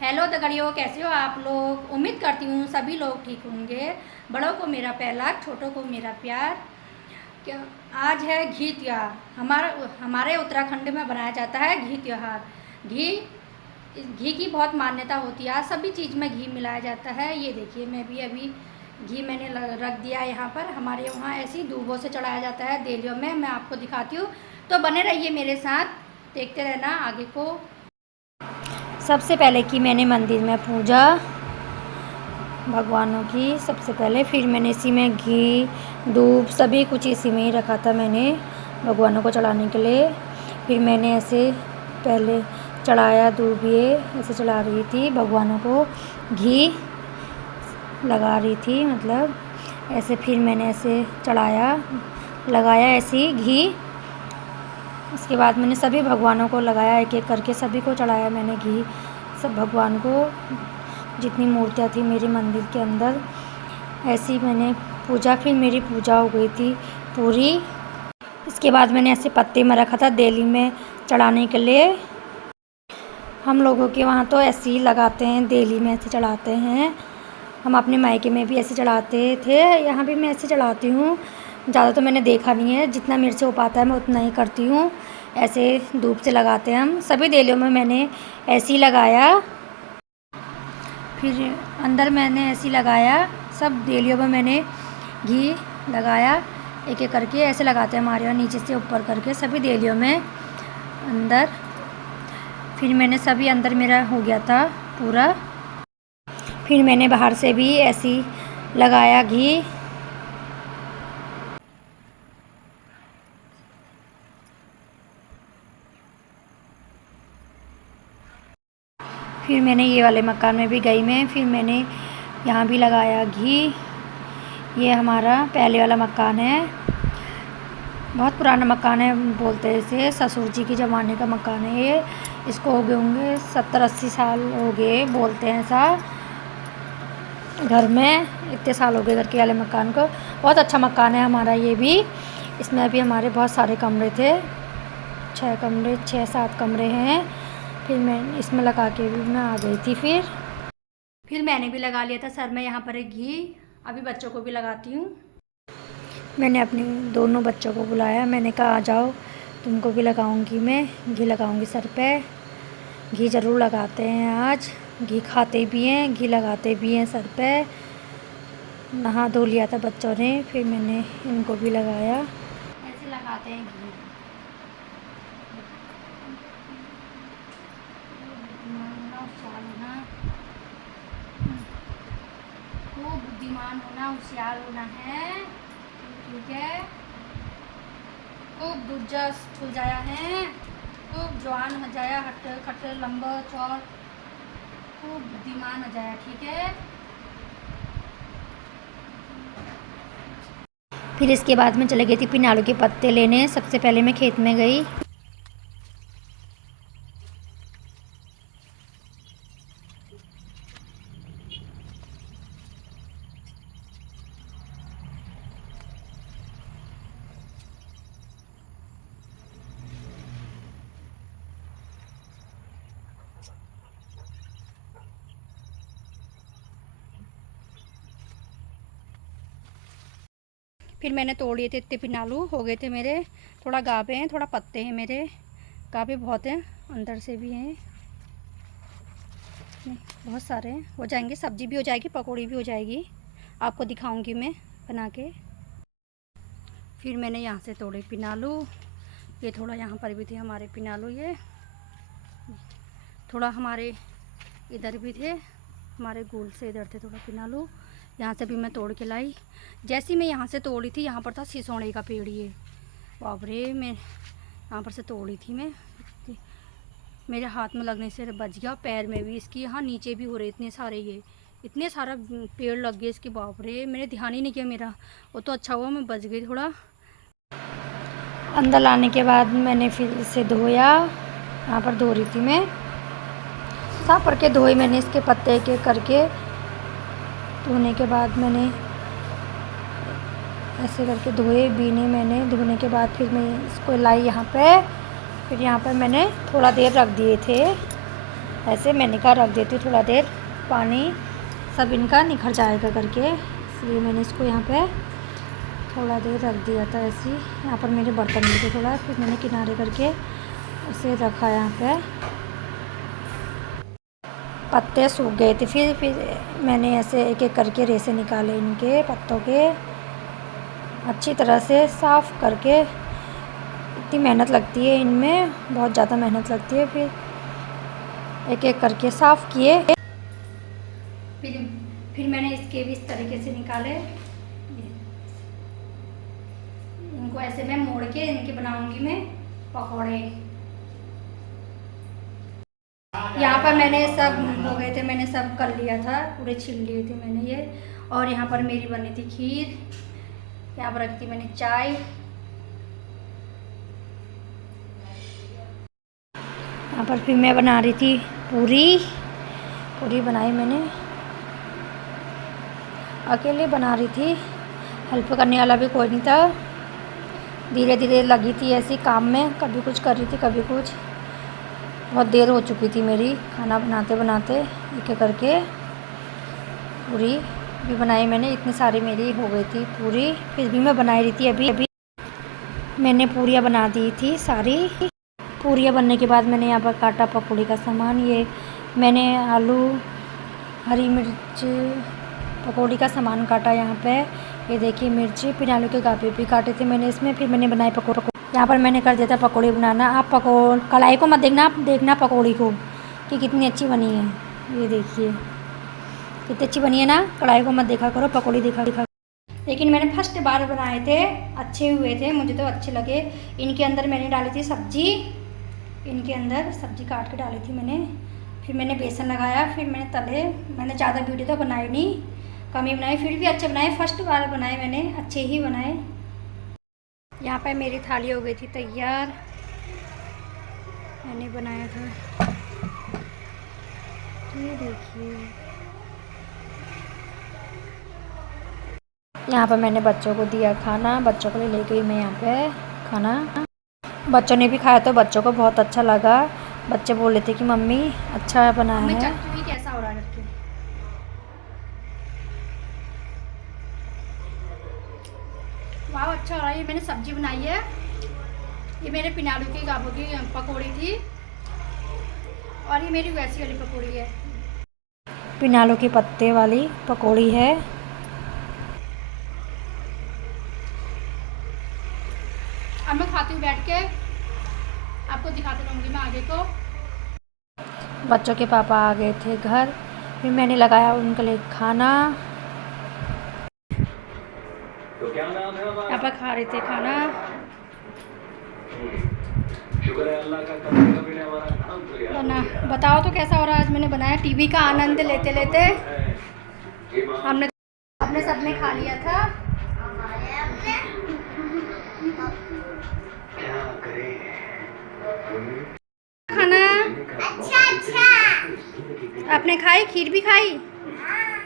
Hello दगड़ियों, कैसे हो आप लोग। उम्मीद करती हूँ सभी लोग ठीक होंगे। बड़ों को मेरा पहला, छोटों को मेरा प्यार। क्या आज है घी त्योहार। हमारे उत्तराखंड में बनाया जाता है घी त्योहार। घी घी की बहुत मान्यता होती है। आज सभी चीज़ में घी मिलाया जाता है। ये देखिए, मैं भी अभी घी मैंने रख दिया है यहाँ पर। हमारे वहाँ ऐसी दूबों से चढ़ाया जाता है देलियों में। मैं आपको दिखाती हूँ, तो बने रहिए मेरे साथ, देखते रहना आगे को। सबसे पहले की मैंने मंदिर में पूजा भगवानों की सबसे पहले, फिर मैंने इसी में घी दूब सभी कुछ इसी में ही रखा था मैंने भगवानों को चढ़ाने के लिए। फिर मैंने ऐसे पहले चढ़ाया दूब, ये ऐसे चढ़ा रही थी भगवानों को, घी लगा रही थी मतलब ऐसे। फिर मैंने ऐसे चढ़ाया, लगाया ऐसे ही घी। इसके बाद मैंने सभी भगवानों को लगाया, एक एक करके सभी को चढ़ाया मैंने घी, सब भगवान को। जितनी मूर्तियाँ थी मेरे मंदिर के अंदर, ऐसी मैंने पूजा। फिर मेरी पूजा हो गई थी पूरी। इसके बाद मैंने ऐसे पत्ते में रखा था देली में चढ़ाने के लिए। हम लोगों के वहाँ तो ऐसे ही लगाते हैं, देली में ऐसे चढ़ाते हैं। हम अपने मायके में भी ऐसे चढ़ाते थे, यहाँ भी मैं ऐसे चढ़ाती हूँ। ज़्यादा तो मैंने देखा नहीं है, जितना मेरे से हो पाता है मैं उतना ही करती हूँ। ऐसे धूप से लगाते हैं हम सभी देलियों में। मैंने ऐसे ही लगाया, फिर अंदर मैंने ऐसे ही लगाया, सब देलियों में मैंने घी लगाया। एक एक करके ऐसे लगाते हैं हमारे यहाँ, नीचे से ऊपर करके सभी देलियों में अंदर। फिर मैंने सभी अंदर, मेरा हो गया था पूरा। फिर मैंने बाहर से भी ऐसे ही लगाया घी। फिर मैंने ये वाले मकान में भी गई मैं, फिर मैंने यहाँ भी लगाया घी। ये हमारा पहले वाला मकान है, बहुत पुराना मकान है, बोलते हैं इसे ससुर जी के ज़माने का मकान है ये। इसको हो गए होंगे 70-80 साल हो गए, बोलते हैं ऐसा। घर में इतने साल हो गए घर के वाले मकान को। बहुत अच्छा मकान है हमारा ये भी। इसमें अभी हमारे बहुत सारे कमरे थे, 6 कमरे हैं। फिर मैं इसमें लगा के भी मैं आ गई थी। फिर मैंने भी लगा लिया था सर में यहाँ पर एक घी। अभी बच्चों को भी लगाती हूँ। मैंने अपने दोनों बच्चों को बुलाया, मैंने कहा आ जाओ, तुमको भी लगाऊंगी, मैं घी लगाऊंगी सर पे। घी ज़रूर लगाते हैं आज, घी खाते भी हैं, घी लगाते भी हैं सर पे। नहा धो लिया था बच्चों ने, फिर मैंने इनको भी लगाया। ऐसे लगाते हैं घी। खूब बुद्धिमान होना, होशियार होना है, ठीक है। खूब दूजा खुल जाया है, खूब जवान हो जाया, हट खट लंबा चौड़, खूब बुद्धिमान हो जाया, ठीक है। फिर इसके बाद मैं चले गई थी पिनालू के पत्ते लेने। सबसे पहले मैं खेत में गई। फिर मैंने तोड़ लिए थे, इतने पिनालू हो गए थे मेरे। थोड़ा गाभे हैं, थोड़ा पत्ते हैं मेरे, गाभे बहुत हैं, अंदर से भी हैं, बहुत सारे हैं। हो जाएंगे, सब्जी भी हो जाएगी, पकौड़ी भी हो जाएगी, आपको दिखाऊंगी मैं बना के। फिर मैंने यहाँ से तोड़े पिनालू। ये थोड़ा यहाँ पर भी थे हमारे पिनालू, ये थोड़ा हमारे इधर भी थे, हमारे गोल से इधर थे थोड़ा पिनालू। यहाँ से भी मैं तोड़ के लाई। जैसी मैं यहाँ से तोड़ी थी, यहाँ पर था सिसोड़े का पेड़, ये बाबरे, मैं यहाँ पर से तोड़ी थी मैं। मेरे हाथ में लगने से बच गया, पैर में भी इसकी, यहाँ नीचे भी हो रहे इतने सारे, ये इतने सारा पेड़ लग गए इसके, बाबरे, मैंने ध्यान ही नहीं किया मेरा। वो तो अच्छा हुआ मैं बच गई थोड़ा। अंदर लाने के बाद मैंने फिर इसे धोया, यहाँ पर धो रही थी मैं, साफ करके धोए मैंने इसके पत्ते के करके। धोने के बाद मैंने ऐसे करके धोए बीने मैंने। धोने के बाद फिर मैं इसको लाई यहाँ पे। फिर यहाँ पर मैंने थोड़ा देर रख दिए थे, ऐसे मैंने कहा रख देती हूँ थोड़ा देर, पानी सब इनका निखर जाएगा करके, इसलिए मैंने इसको यहाँ पे थोड़ा देर रख दिया था ऐसे ही। यहाँ पर मेरे बर्तन भी थे थोड़ा, फिर मैंने किनारे करके उसे रखा यहाँ पे। पत्ते सूख गए थे, फिर मैंने ऐसे एक एक करके रेसे निकाले इनके पत्तों के, अच्छी तरह से साफ़ करके। इतनी मेहनत लगती है इनमें, बहुत ज़्यादा मेहनत लगती है। फिर एक एक करके साफ़ किए, फिर मैंने इसके भी इस तरीके से निकाले। इनको ऐसे मैं मोड़ के इनके बनाऊंगी मैं पकौड़े। यहाँ पर मैंने सब हो गए थे, मैंने सब कर लिया था, पूरे छील लिए थे मैंने ये। और यहाँ पर मेरी बनी थी खीर, यहाँ पर रखी थी मैंने चाय। यहाँ पर फिर मैं बना रही थी पूरी बनाई मैंने, अकेले बना रही थी, हेल्प करने वाला भी कोई नहीं था। धीरे धीरे लगी थी ऐसी काम में, कभी कुछ कर रही थी कभी कुछ। बहुत देर हो चुकी थी मेरी खाना बनाते बनाते, एक एक करके पूरी भी बनाई मैंने। इतनी सारी मेरी हो गई थी पूरी, फिर भी मैं बनाई रही थी। अभी मैंने पूरियाँ बना दी थी सारी। पूरियाँ बनने के बाद मैंने यहाँ पर काटा पकौड़ी का सामान। ये मैंने आलू, हरी मिर्च, पकौड़ी का सामान काटा यहाँ पे। ये देखिए मिर्ची, फिर आलू के गापे भी काटे थे मैंने इसमें। फिर मैंने बनाई पकौड़ी। यहाँ पर मैंने कर दिया था पकौड़ी बनाना। आप कढ़ाई को मत देखना, आप देखना पकौड़ी को कि कितनी अच्छी बनी है। ये देखिए कितनी अच्छी बनी है ना, कढ़ाई को मत देखा करो, पकौड़ी देखा। लेकिन मैंने फर्स्ट बार बनाए थे, अच्छे हुए थे, मुझे तो अच्छे लगे। इनके अंदर मैंने डाली थी सब्जी, इनके अंदर सब्जी काट के डाली थी मैंने। फिर मैंने बेसन लगाया, फिर मैंने तले। मैंने ज़्यादा वीडियो तो बनाई नहीं, कम ही बनाई, फिर भी अच्छे बनाए। फर्स्ट बार बनाए मैंने, अच्छे ही बनाए। यहाँ पर मेरी थाली हो गई थी तैयार, मैंने बनाया था। ये देखिए यहाँ पर मैंने बच्चों को दिया खाना, बच्चों को ले गई मैं यहाँ पे खाना। बच्चों ने भी खाया तो बच्चों को बहुत अच्छा लगा। बच्चे बोल रहे थे कि मम्मी अच्छा बना है। चटनी कैसा हो रहा है करके। वाह अच्छा हो रहा है। ये मैंने सब्जी बनाई है, ये मेरे पिनालू की गाबों की पकौड़ी थी, और ये मेरी वैसी वाली पकौड़ी है, पिनालू के पत्ते वाली पकौड़ी है। अब मैं खाती हूँ बैठ के, आपको दिखाती रहूँगी मैं आगे को। बच्चों के पापा आ गए थे घर, फिर मैंने लगाया उनके लिए खाना। तो क्या नाम है? यहाँ पर खा रहे थे खाना। शुक्र है अल्लाह का, कभी हमारा काम बना। बताओ तो कैसा हो रहा है। आज मैंने बनाया, टीवी का आनंद लेते लेते हमने सबने खा लिया था। खाना अच्छा आपने खाई, खीर भी खाई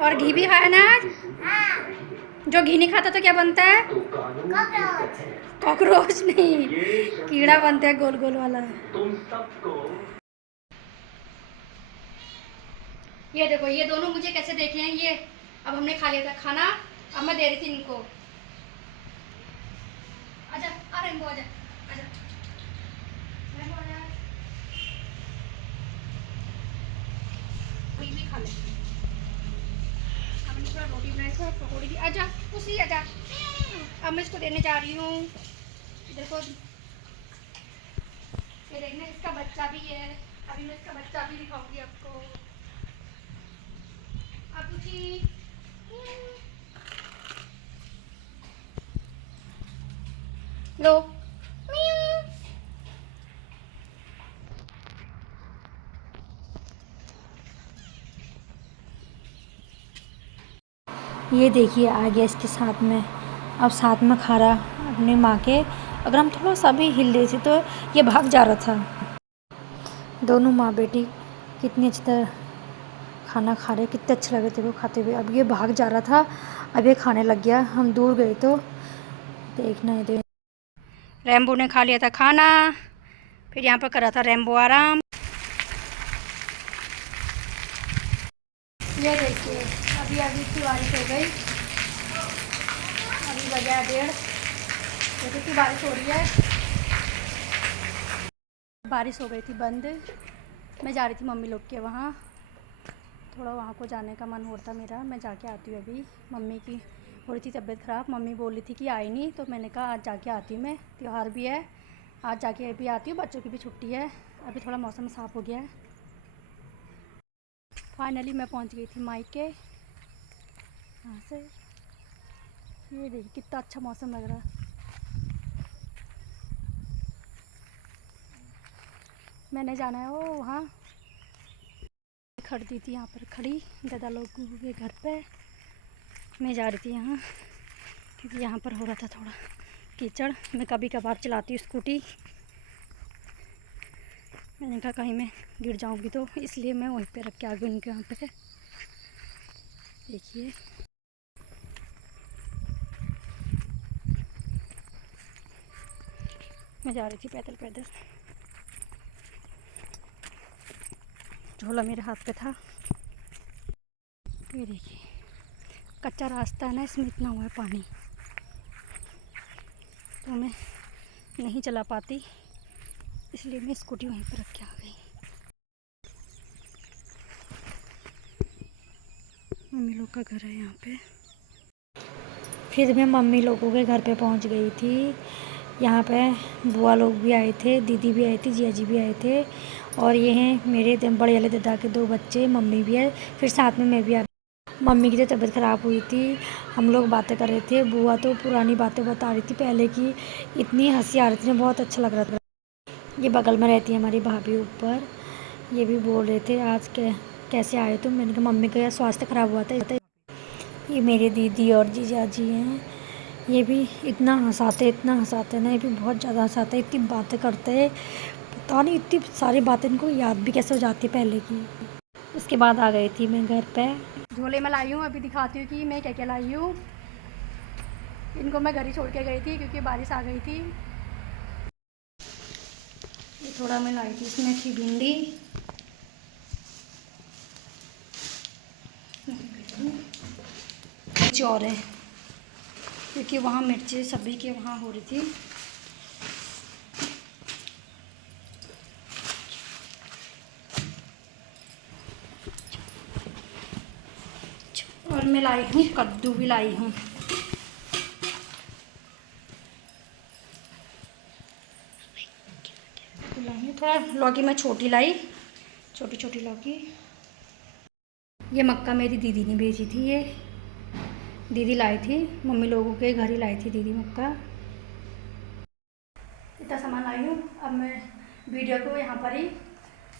और घी भी खाया ना। जो घी नहीं खाता तो क्या बनता है? कॉकरोच नहीं, कीड़ा बनता है गोल गोल वाला। ये देखो ये दोनों मुझे कैसे देख रहे हैं। ये अब हमने खा लिया था खाना, अब मैं दे रही थी इनको। आजा आ रेनबो, आजा आजा रेनबो आजा, कोई भी खा ले। हमने थोड़ा रोटी बनाई थी, पकौड़ी भी। आजा उसी आजा, अब मैं इसको देने जा रही हूँ। देखो ये देखना, इसका बच्चा भी है, अभी मैं इसका बच्चा भी दिखाऊंगी आपको। लो ये देखिए आ गया इसके साथ में, अब साथ में खा रहा अपनी माँ के। अगर हम थोड़ा सा भी हिल रहे थे तो ये भाग जा रहा था। दोनों माँ बेटी कितनी अच्छी तरह खाना खा रहे, कितने अच्छे लगे थे वो खाते हुए। अब ये भाग जा रहा था, अब ये खाने लग गया। हम दूर गए तो देखना है। रैम्बो ने खा लिया था खाना, फिर यहाँ पर करा था रैम्बो आराम। ये देखिए अभी अभी इतनी बारिश हो गई, अभी बजा 1:30, तो कितनी बारिश हो रही है। बारिश हो गई थी बंद, मैं जा रही थी मम्मी लोग के वहाँ, थोड़ा वहाँ को जाने का मन हो रहा था मेरा। मैं जाके आती हूँ अभी। मम्मी की हो रही थी तबीयत ख़राब, मम्मी बोल रही थी कि आई नहीं, तो मैंने कहा आज जाके आती हूँ, मैं त्यौहार भी है आज जाके अभी आती हूँ, बच्चों की भी छुट्टी है। अभी थोड़ा मौसम साफ़ हो गया है। फाइनली मैं पहुँच गई थी मायके। यहाँ से ये देखिए कितना अच्छा मौसम लग रहा है। मैंने जाना है वो वहाँ, खड़ी थी यहाँ पर खड़ी दादा लोगों के घर पे। मैं जा रही थी यहाँ क्योंकि यहाँ पर हो रहा था थोड़ा कीचड़। मैं कभी कभार चलाती हूँ स्कूटी, मैंने कहा कहीं मैं गिर जाऊँगी तो इसलिए मैं वहीं पे रख के आ गई उनके यहाँ पे। देखिए मैं जा रही थी पैदल पैदल, झोला मेरे हाथ पे था। ये देखिए कच्चा रास्ता है ना, इसमें इतना हुआ है पानी, तो मैं नहीं चला पाती, इसलिए मैं स्कूटी वहीं पर रख के आ गई। मम्मी लोग का घर है यहाँ पे। फिर मैं मम्मी लोगों के घर पे पहुँच गई थी। यहाँ पे बुआ लोग भी आए थे, दीदी भी आई थी, जिया जी भी आए थे, और ये हैं मेरे बड़े वाले दादा के 2 बच्चे, मम्मी भी है, फिर साथ में मैं भी आ। मम्मी की तो तबीयत ख़राब हुई थी, हम लोग बातें कर रहे थे। बुआ तो पुरानी बातें बता रही थी पहले की, इतनी हंसी आ रही थी ना, बहुत अच्छा लग रहा था। ये बगल में रहती है हमारी भाभी ऊपर, ये भी बोल रहे थे आज कैसे आए तुम। मैंने कहा मम्मी का स्वास्थ्य ख़राब हुआ था। ये मेरे दीदी और जीजा जी हैं, ये भी इतना हंसाते ना, ये भी बहुत ज़्यादा हंसाते, इतनी बातें करते हैं, पता नहीं इतनी सारी बातें इनको याद भी कैसे हो जाती है पहले की। उसके बाद आ गई थी मैं घर पे। झोले में लाई हूँ, अभी दिखाती हूँ कि मैं क्या क्या लाई हूँ। इनको मैं घर ही छोड़ के गई थी क्योंकि बारिश आ गई थी। ये थोड़ा मैं लाई थी, इसमें थी भिंडी, और है क्योंकि वहाँ मिर्ची सभी के वहाँ हो रही थी। और मैं लाई हूँ कद्दू भी लाई हूँ। थोड़ा लौकी मैं छोटी लाई, छोटी छोटी लौकी। ये मक्का मेरी दीदी ने भेजी थी, ये दीदी लाई थी, मम्मी लोगों के घर ही लाई थी दीदी मक्का। इतना सामान लाई हूँ। अब मैं वीडियो को यहाँ पर ही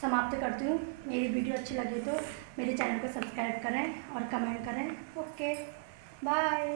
समाप्त करती हूँ। मेरी वीडियो अच्छी लगी तो मेरे चैनल को सब्सक्राइब करें और कमेंट करें। Okay bye.